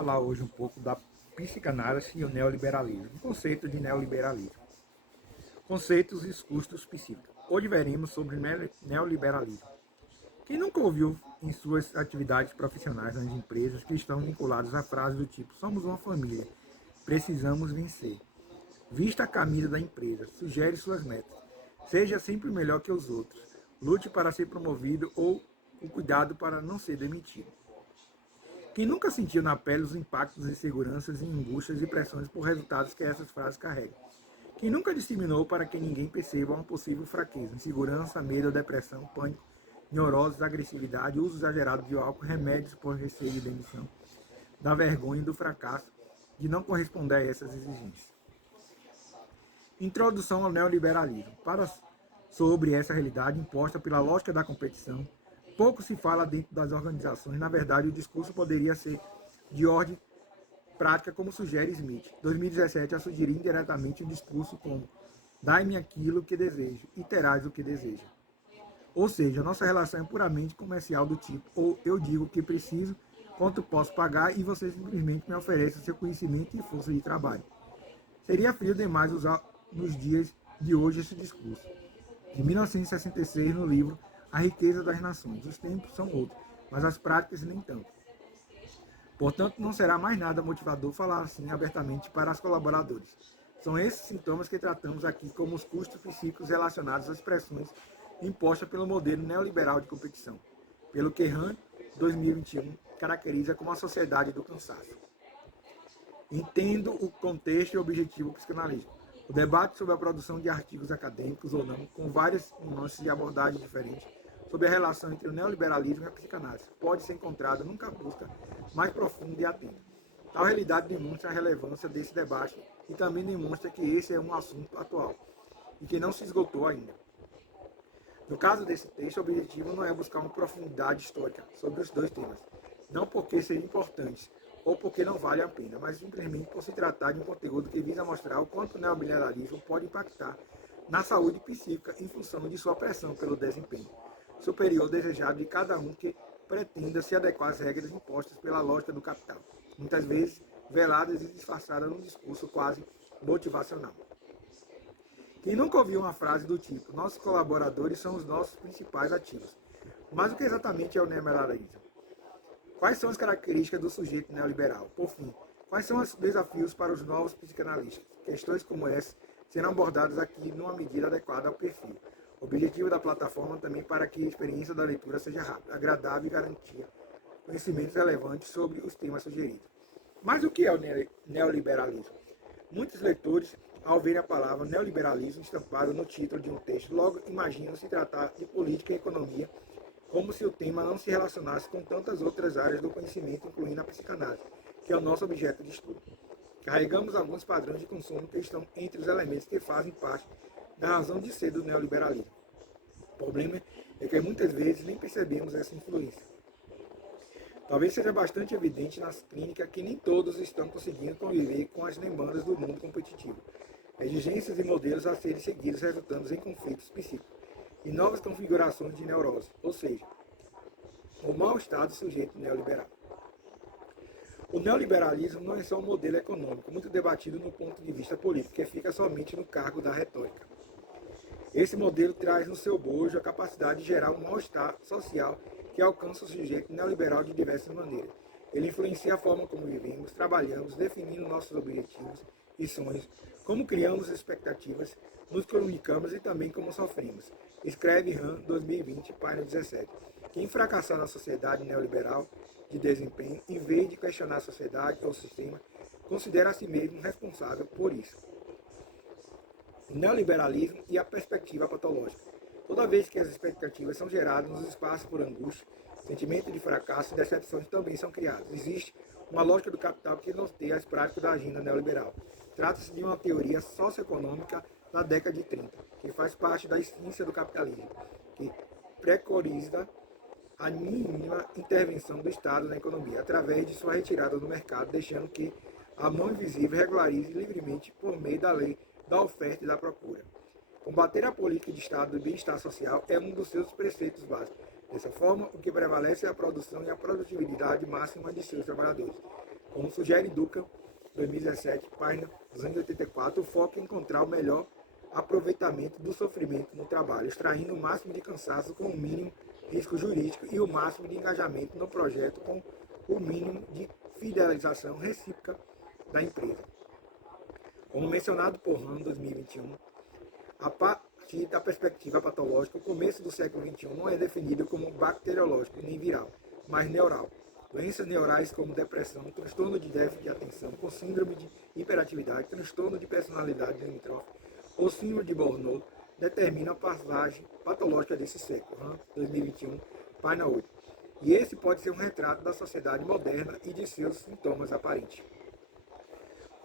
falar hoje um pouco da psicanálise e o neoliberalismo, o conceito de neoliberalismo. Conceitos e custos psíquicos. Hoje veremos sobre neoliberalismo. Quem nunca ouviu em suas atividades profissionais nas empresas que estão vinculadas a frases do tipo: somos uma família, precisamos vencer. Vista a camisa da empresa, sugere suas metas. Seja sempre melhor que os outros. Lute para ser promovido ou o cuidado para não ser demitido. Quem nunca sentiu na pele os impactos de inseguranças, angústias e pressões por resultados que essas frases carregam? Quem nunca disseminou para que ninguém perceba uma possível fraqueza, insegurança, medo, depressão, pânico, neuroses, agressividade, uso exagerado de álcool, remédios por receio de demissão, da vergonha e do fracasso de não corresponder a essas exigências? Introdução ao neoliberalismo. Sobre essa realidade imposta pela lógica da competição, pouco se fala dentro das organizações. Na verdade, o discurso poderia ser de ordem prática, como sugere Smith, 2017, a sugerir indiretamente um discurso como: dai-me aquilo que desejo e terás o que deseja. Ou seja, nossa relação é puramente comercial do tipo: ou eu digo o que preciso, quanto posso pagar e você simplesmente me oferece o seu conhecimento e força de trabalho. Seria frio demais usar nos dias de hoje esse discurso. De 1966, no livro A Riqueza das Nações. Os tempos são outros, mas as práticas nem tanto. Portanto, não será mais nada motivador falar assim abertamente para os colaboradores. São esses sintomas que tratamos aqui como os custos psíquicos relacionados às pressões impostas pelo modelo neoliberal de competição, pelo que Han 2021 caracteriza como a sociedade do cansaço. Entendo o contexto e o objetivo psicanalítico. O debate sobre a produção de artigos acadêmicos ou não, com várias nuances de abordagem diferentes, sobre a relação entre o neoliberalismo e a psicanálise, pode ser encontrado nunca busca mais profunda e atenta. Tal realidade demonstra a relevância desse debate e também demonstra que esse é um assunto atual e que não se esgotou ainda. No caso desse texto, o objetivo não é buscar uma profundidade histórica sobre os dois temas, não porque sejam importantes ou porque não vale a pena, mas simplesmente por se tratar de um conteúdo que visa mostrar o quanto o neoliberalismo pode impactar na saúde psíquica em função de sua pressão pelo desempenho superior desejado de cada um que pretenda se adequar às regras impostas pela lógica do capital, muitas vezes veladas e disfarçadas num discurso quase motivacional. Quem nunca ouviu uma frase do tipo: nossos colaboradores são os nossos principais ativos? Mas o que exatamente é o neoliberalismo? Quais são as características do sujeito neoliberal? Por fim, quais são os desafios para os novos psicanalistas? Questões como essa serão abordadas aqui numa medida adequada ao perfil. O objetivo da plataforma também para que a experiência da leitura seja rápida, agradável e garantir conhecimentos relevantes sobre os temas sugeridos. Mas o que é o neoliberalismo? Muitos leitores, ao verem a palavra neoliberalismo estampada no título de um texto, logo imaginam se tratar de política e economia, como se o tema não se relacionasse com tantas outras áreas do conhecimento, incluindo a psicanálise, que é o nosso objeto de estudo. Carregamos alguns padrões de consumo que estão entre os elementos que fazem parte da razão de ser do neoliberalismo. O problema é que muitas vezes nem percebemos essa influência. Talvez seja bastante evidente nas clínicas que nem todos estão conseguindo conviver com as demandas do mundo competitivo. Exigências e modelos a serem seguidos resultando em conflitos psíquicos e novas configurações de neurose, ou seja, o mal-estar do sujeito neoliberal. O neoliberalismo não é só um modelo econômico, muito debatido no ponto de vista político, que fica somente no cargo da retórica. Esse modelo traz no seu bojo a capacidade de gerar um mal-estar social que alcança o sujeito neoliberal de diversas maneiras. Ele influencia a forma como vivemos, trabalhamos, definindo nossos objetivos e sonhos, como criamos expectativas, nos comunicamos e também como sofremos. Escreve Han 2020, página 17. Quem fracassar na sociedade neoliberal de desempenho, em vez de questionar a sociedade ou o sistema, considera a si mesmo responsável por isso. O neoliberalismo e a perspectiva patológica. Toda vez que as expectativas são geradas nos espaços por angústia, sentimento de fracasso e decepções também são criados. Existe uma lógica do capital que norteia as práticas da agenda neoliberal. Trata-se de uma teoria socioeconômica da década de 30, que faz parte da essência do capitalismo, que preconiza a mínima intervenção do Estado na economia, através de sua retirada do mercado, deixando que a mão invisível regularize livremente por meio da lei da oferta e da procura. Combater a política de Estado do bem-estar social é um dos seus preceitos básicos. Dessa forma, o que prevalece é a produção e a produtividade máxima de seus trabalhadores. Como sugere Duca, 2017, página 284, o foco é encontrar o melhor aproveitamento do sofrimento no trabalho, extraindo o máximo de cansaço com o mínimo risco jurídico e o máximo de engajamento no projeto com o mínimo de fidelização recíproca da empresa. Como mencionado por Han em 2021, a partir da perspectiva patológica, o começo do século XXI não é definido como bacteriológico nem viral, mas neural. Doenças neurais como depressão, transtorno de déficit de atenção, com síndrome de hiperatividade, transtorno de personalidade limítrofe ou síndrome de Burnout determinam a passagem patológica desse século. Han, 2021, página 8. E esse pode ser um retrato da sociedade moderna e de seus sintomas aparentes.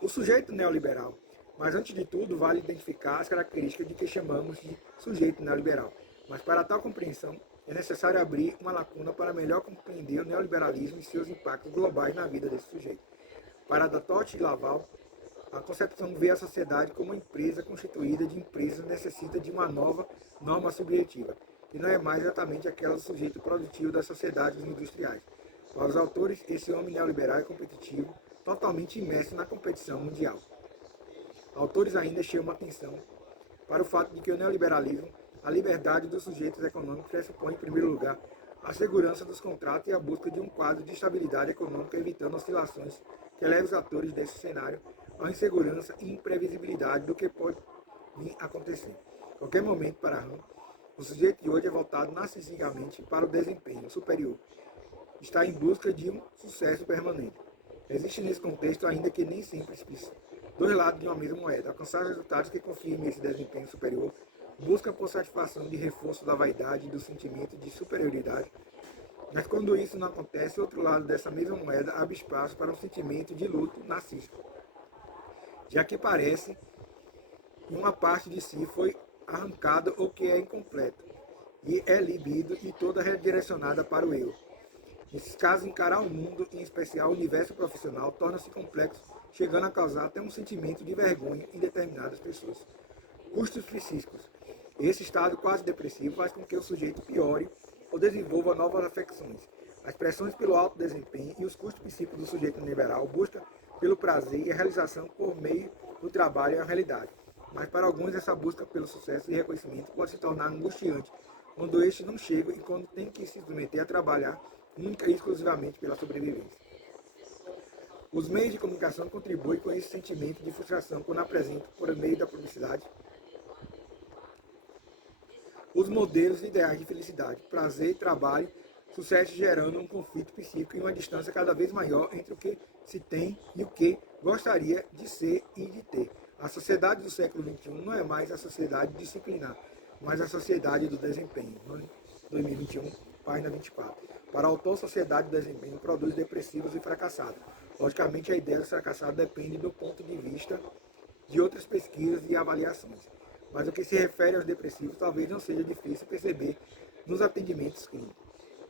O sujeito neoliberal. Mas antes de tudo, vale identificar as características de que chamamos de sujeito neoliberal. Mas para tal compreensão, é necessário abrir uma lacuna para melhor compreender o neoliberalismo e seus impactos globais na vida desse sujeito. Para Datott e Laval, a concepção vê a sociedade como uma empresa constituída de empresas necessita de uma nova norma subjetiva, que não é mais exatamente aquela do sujeito produtivo das sociedades industriais. Para os autores, esse homem neoliberal é competitivo, totalmente imerso na competição mundial. Autores ainda chamam atenção para o fato de que o neoliberalismo, a liberdade dos sujeitos econômicos, pressupõe, em primeiro lugar, a segurança dos contratos e a busca de um quadro de estabilidade econômica, evitando oscilações que levem os atores desse cenário à insegurança e imprevisibilidade do que pode vir a acontecer. Em qualquer momento, para Han, o sujeito de hoje é voltado narcisicamente para o desempenho superior. Está em busca de um sucesso permanente. Existe nesse contexto, ainda que nem sempre explícito, dois lados de uma mesma moeda. Alcançar resultados que confirmem esse desempenho superior, busca por satisfação de reforço da vaidade e do sentimento de superioridade. Mas quando isso não acontece, o outro lado dessa mesma moeda abre espaço para um sentimento de luto narcísico, já que parece que uma parte de si foi arrancada ou que é incompleta, e é libido e toda redirecionada para o eu. Nesses casos, encarar o mundo, em especial o universo profissional, torna-se complexo, chegando a causar até um sentimento de vergonha em determinadas pessoas. Custos psíquicos. Esse estado quase depressivo faz com que o sujeito piore ou desenvolva novas afecções. As pressões pelo alto desempenho e os custos psíquicos do sujeito liberal busca pelo prazer e a realização por meio do trabalho é a realidade. Mas para alguns essa busca pelo sucesso e reconhecimento pode se tornar angustiante quando este não chega e quando tem que se submeter a trabalhar única e exclusivamente pela sobrevivência. Os meios de comunicação contribuem com esse sentimento de frustração quando apresentam, por meio da publicidade, os modelos ideais de felicidade, prazer e trabalho, sucesso gerando um conflito psíquico e uma distância cada vez maior entre o que se tem e o que gostaria de ser e de ter. A sociedade do século XXI não é mais a sociedade disciplinar, mas a sociedade do desempenho. 2021, página 24. Para o autor, a sociedade do desempenho produz depressivos e fracassados. Logicamente, a ideia do fracassado depende do ponto de vista de outras pesquisas e avaliações. Mas o que se refere aos depressivos talvez não seja difícil perceber nos atendimentos clínicos.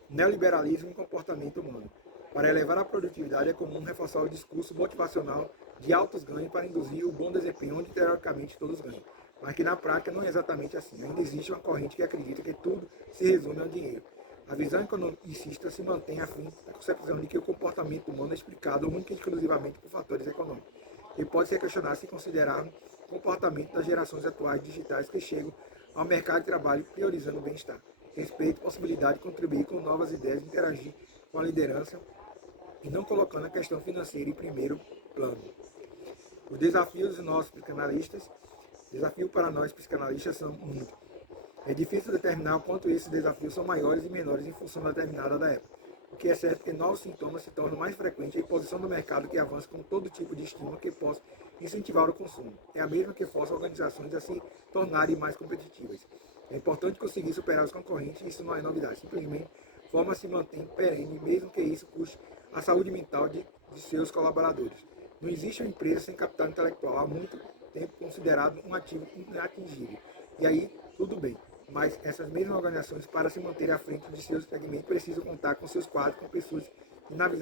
Neoliberalismo e comportamento humano. Para elevar a produtividade é comum reforçar o discurso motivacional de altos ganhos para induzir o bom desempenho onde teoricamente todos ganham, mas que na prática não é exatamente assim. Ainda existe uma corrente que acredita que tudo se resume ao dinheiro. A visão economicista se mantém à frente da concepção de que o comportamento humano é explicado única e exclusivamente por fatores econômicos, e pode ser questionado se considerar o comportamento das gerações atuais digitais que chegam ao mercado de trabalho priorizando o bem-estar, respeito, possibilidade de contribuir com novas ideias, de interagir com a liderança e não colocando a questão financeira em primeiro plano. Os desafios dos nossos psicanalistas, desafio para nós psicanalistas são muitos. É difícil determinar o quanto esses desafios são maiores e menores em função determinada da época. O que é certo é que novos sintomas se tornam mais frequentes e a imposição do mercado que avança com todo tipo de estímulo que possa incentivar o consumo. É a mesma que força organizações a se tornarem mais competitivas. É importante conseguir superar os concorrentes e isso não é novidade. Simplesmente, a forma se mantém perene, mesmo que isso custe a saúde mental de seus colaboradores. Não existe uma empresa sem capital intelectual há muito tempo considerado um ativo inatingível. E aí, tudo bem. Mas essas mesmas organizações, para se manterem à frente de seus segmentos, precisam contar com seus quadros, com pessoas que, na visão